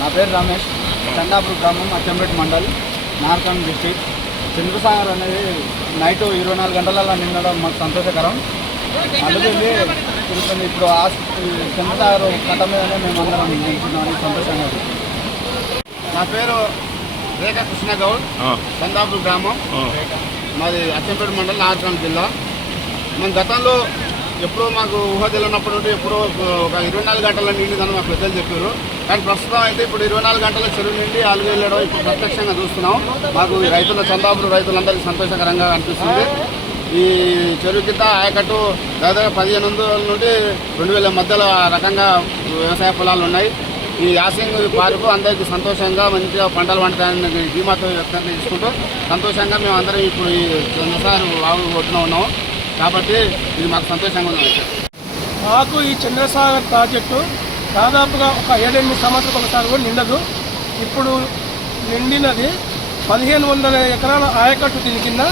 నా పేరు రమేష్, చందాపూర్ గ్రామం, అచ్చంపేట మండల్, నార్కన్ డిస్టిక్. చంద్రసాగర్ అనేది నైట్ 24 గంటలలో నిండడం మాకు సంతోషకరం. అందుకే తిరుగుతుంది. ఇప్పుడు చంద్రసాగర్ కట్ట మీదనే మేము అందరం నిల్చున్నామని సంతోషంగా ఉంది. నా పేరు రేఖా కృష్ణ గౌడ్, చందాపూర్ గ్రామం, మాది అచ్చంపేట మండలం, నార్కన్ జిల్లా. మేము గతంలో ఎప్పుడో మాకు ఊహ తెలియనప్పటి నుండి ఎప్పుడో ఒక 24 గంటల నిండిదని మా పెద్దలు చెప్పారు. కానీ ప్రస్తుతం అయితే ఇప్పుడు 24 గంటల చెరువు నిండి అలుగు వెళ్ళడం ఇప్పుడు ప్రత్యక్షంగా చూస్తున్నాం. మాకు రైతుల చందాపూర్ రైతులందరికీ సంతోషకరంగా అనిపిస్తుంది. ఈ చెరువు కింద ఆయకట్టు దాదాపు 1500 నుండి 2000 మధ్యలో రకంగా వ్యవసాయ పొలాలు ఉన్నాయి. ఈ యాసింగ్ పార్కు అందరికీ సంతోషంగా మంచిగా పంటలు పండుతాయని ధీమాతో వ్యక్తం చేసుకుంటూ సంతోషంగా మేము అందరం ఇప్పుడు ఈ చంద్రసాగర్ వాగు ఒడ్డున ఉన్నాము. కాబట్టి ఇది మాకు సంతోషంగా ఉంది. మాకు ఈ చంద్రసాగర్ ప్రాజెక్టు దాదాపుగా ఒక 7-8 సంవత్సరాలకు ఒకసారి కూడా నిండదు. ఇప్పుడు నిండినది 1500 ఎకరాల ఆయకట్టు దీని కింద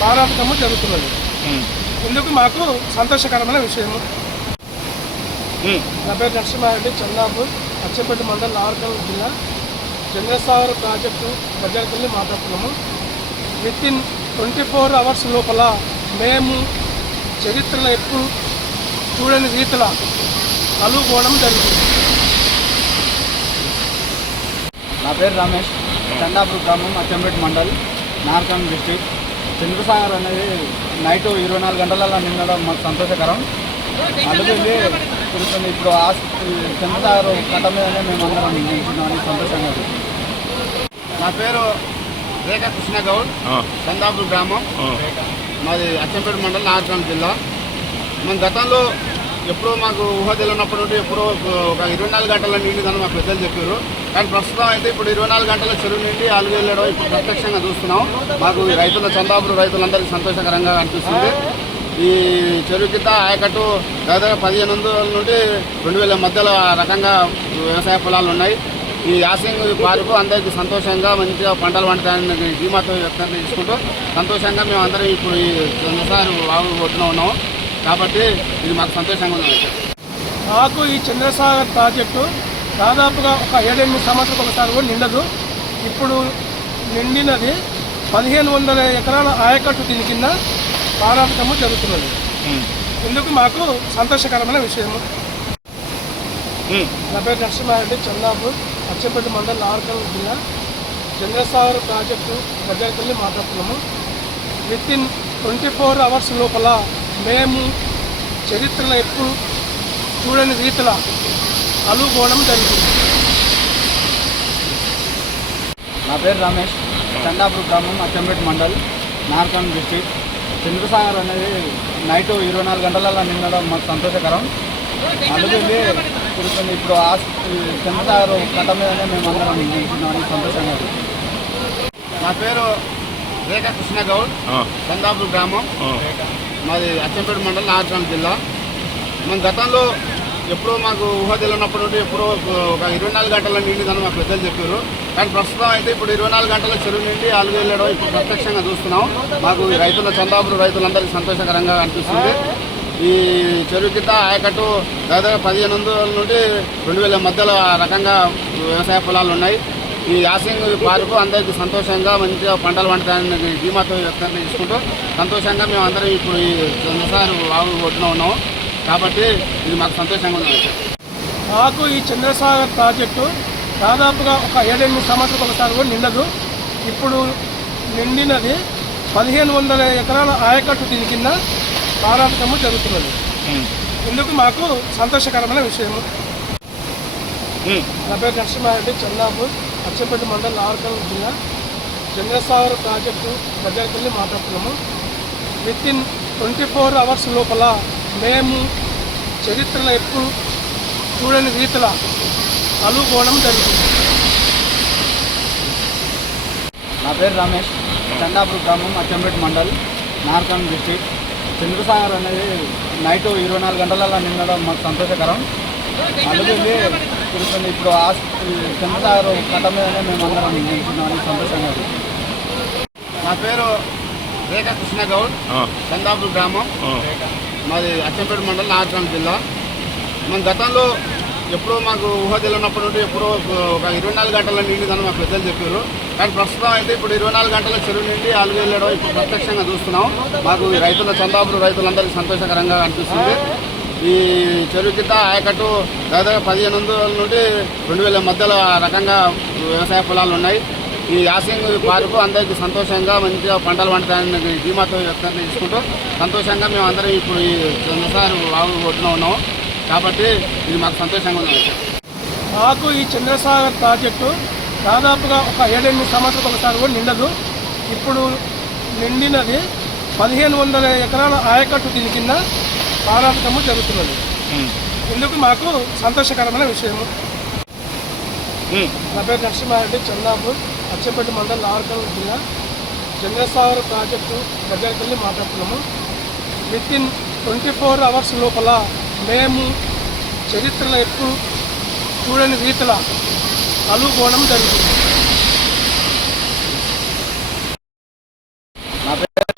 ప్రారంభము జరుగుతున్నది. ఇందుకు మాకు సంతోషకరమైన విషయము. నా పేరు నరసింహారెడ్డి, చందాపూర్, అచ్చంపేట మండలం, నార్కల్ జిల్లా. చంద్రసాగర్ ప్రాజెక్టు దగ్గరికి వెళ్ళి మాట్లాడుతున్నాము. వితిన్ 24 అవర్స్ లోపల మేము చరిత్రలో ఎప్పుడు చూడని రీతిలో అలుగుకోవడం జరుగుతుంది. నా పేరు రమేష్, చందాపూర్ గ్రామం, అచ్చంపేట మండల్, నార్కన్ డిస్టిక్. చంద్రసాగర్ అనేది నైట్ 24 గంటలలో నిండడం మాకు సంతోషకరం. అందుకే తిరుగుతుంది. ఇప్పుడు చంద్రసాగర్ కట్ట మీదనే మేము అందరం నిల్చున్నామని సంతోషంగా ఉంది. నా పేరు రేఖా కృష్ణ గౌడ్, చందాపూర్ గ్రామం, మాది అచ్చంపేట మండలం, నార్కన్ జిల్లా. మేము గతంలో ఎప్పుడో మాకు ఊహ తెలియనప్పటి నుండి ఎప్పుడో ఒక 24 గంటల నిండిదని మా పెద్దలు చెప్పారు. కానీ ప్రస్తుతం అయితే ఇప్పుడు 24 గంటల చెరువు నిండి అలుగు వెళ్ళడం ఇప్పుడు ప్రత్యక్షంగా చూస్తున్నాం. మాకు రైతుల చందాపూర్ రైతులందరికీ సంతోషకరంగా అనిపిస్తుంది. ఈ చెరువు కింద ఆయకట్టు దాదాపు 1500 నుండి 2000 మధ్యలో రకంగా వ్యవసాయ పొలాలు ఉన్నాయి. ఈ యాసింగ్ పార్కు అందరికీ సంతోషంగా మంచిగా పంటలు పండుతాయని ధీమాతో వ్యక్తం చేసుకుంటూ సంతోషంగా మేము అందరం ఇప్పుడు ఈ చంద్రసాగర్ వాగు ఒడ్డున ఉన్నాము. కాబట్టి ఇది మాకు సంతోషంగా ఉంది. మాకు ఈ చంద్రసాగర్ ప్రాజెక్టు దాదాపుగా ఒక 7-8 సంవత్సరాలకు ఒకసారి కూడా నిండదు. ఇప్పుడు నిండినది 1500 ఎకరాల ఆయకట్టు దీని కింద ప్రారంభము జరుగుతున్నది. ఇందుకు మాకు సంతోషకరమైన విషయము. నా పేరు నరసింహారెడ్డి, చందాపూర్, అచ్చంపేట మండలం, నార్కల్ జిల్లా. చంద్రసాగర్ ప్రాజెక్టు దగ్గరికి వెళ్ళి మాట్లాడుతున్నాము. వితిన్ 24 అవర్స్ లోపల మేము చరిత్రలో ఎప్పుడు చూడని రీతిలో అలుగుకోవడం జరుగుతుంది. నా పేరు రమేష్, చందాపూర్ గ్రామం, అచ్చంపేట మండల్, నార్కన్ డిస్టిక్. చంద్రసాగర్ అనేది నైట్ 24 గంటలలో నిండడం మాకు సంతోషకరం. అందుకే తిరుగుతుంది. ఇప్పుడు చంద్రసాగర్ కట్ట మీదనే మేము అందరం నిల్చున్నామని సంతోషంగా ఉంది. నా పేరు రేఖా కృష్ణ గౌడ్, చందాపూర్ గ్రామం, మాది అచ్చంపేట మండలం, నార్కన్ జిల్లా. మేము గతంలో ఎప్పుడో మాకు ఊహ తెలియనప్పటి నుండి ఎప్పుడో ఒక 24 గంటల నిండిదని మా పెద్దలు చెప్పారు. కానీ ప్రస్తుతం అయితే ఇప్పుడు 24 గంటల చెరువు నిండి అలుగు వెళ్ళడం ఇప్పుడు ప్రత్యక్షంగా చూస్తున్నాం. మాకు రైతుల చందాపూర్ రైతులందరికీ సంతోషకరంగా అనిపిస్తుంది. ఈ చెరువు కింద ఆయకట్టు దాదాపు 1500 నుండి 2000 మధ్యలో రకంగా వ్యవసాయ పొలాలు ఉన్నాయి. ఈ యాసింగ్ పార్కు అందరికీ సంతోషంగా మంచిగా పంటలు పండుతాయని ధీమాతో వ్యక్తం చేసుకుంటూ సంతోషంగా మేము అందరం ఇప్పుడు ఈ చంద్రసాగర్ వాగు ఒడ్డున ఉన్నాము. కాబట్టి ఇది మాకు సంతోషంగా ఉంది. మాకు ఈ చంద్రసాగర్ ప్రాజెక్టు దాదాపుగా ఒక 7-8 సంవత్సరాలకు ఒకసారి కూడా నిండదు. ఇప్పుడు నిండినది 1500 ఎకరాల ఆయకట్టు దీని కింద ప్రారంభము జరుగుతున్నది. ఇందుకు మాకు సంతోషకరమైన విషయము. నా పేరు నరసింహారెడ్డి, చందాపూర్, అచ్చంపేట మండలం, నార్కల్ జిల్లా. చంద్రసాగర్ ప్రాజెక్టు దగ్గరికి వెళ్ళి మాట్లాడుతున్నాము. వితిన్ 24 అవర్స్ లోపల మేము చరిత్రలో ఎప్పుడు చూడని రీతిలో అలుగుకోవడం జరుగుతుంది. నా పేరు రమేష్, చందాపూర్ గ్రామం, అచ్చంపేట మండల్, నార్కన్ డిస్టిక్. చంద్రసాగర్ అనేది నైట్ 24 గంటలలో నిండడం మాకు సంతోషకరం. అందుకే తిరుగుతుంది. ఇప్పుడు చంద్రసాగర్ కట్ట మీదనే మేము అందరం నిల్చున్నామని సంతోషంగా ఉంది. నా పేరు రేఖా కృష్ణ గౌడ్, చందాపూర్ గ్రామం, మాది అచ్చంపేట మండలం, నార్కన్ జిల్లా. మేము గతంలో ఎప్పుడో మాకు ఊహ తెలియనప్పటి నుండి ఎప్పుడో ఒక 24 గంటల నిండిదని మా పెద్దలు చెప్పారు. కానీ ప్రస్తుతం అయితే ఇప్పుడు 24 గంటల చెరువు నిండి అలుగు వెళ్ళడం ఇప్పుడు ప్రత్యక్షంగా చూస్తున్నాం. మాకు ఈ రైతుల చందాపురం రైతులందరికీ సంతోషకరంగా అనిపిస్తుంది. ఈ చెరువు కింద ఆయకట్టు దాదాపు 1500 నుండి 2000 మధ్యలో రకంగా వ్యవసాయ పొలాలు ఉన్నాయి. ఈ యాసింగ్ పార్కు అందరికీ సంతోషంగా మంచిగా పంటలు పండుతాయని ధీమాతో వ్యక్తం చేసుకుంటూ సంతోషంగా మేము అందరం ఇప్పుడు ఈ చంద్రసాగర్ వాగు ఒడ్డున ఉన్నాము. కాబట్టి ఇది మాకు సంతోషంగా ఉంది. మాకు ఈ చంద్రసాగర్ ప్రాజెక్టు దాదాపుగా ఒక 7-8 సంవత్సరాలకు ఒకసారి కూడా నిండదు. ఇప్పుడు నిండినది 1500 ఎకరాల ఆయకట్టు దీని కింద పారాటము జరుగుతున్నది. ఇందుకు మాకు సంతోషకరమైన విషయము. నా పేరు నరసింహారెడ్డి, చందాపూర్, అచ్చంపేట మండలం, నార్కల్ జిల్లా. చంద్రసాగర్ ప్రాజెక్టు దగ్గరికి వెళ్ళి మాట్లాడుతున్నాము. వితిన్ 24 అవర్స్ లోపల మేము చరిత్రలో ఎప్పుడు చూడని రీతిలో అలుగోవడం జరుగుతుంది. నా పేరు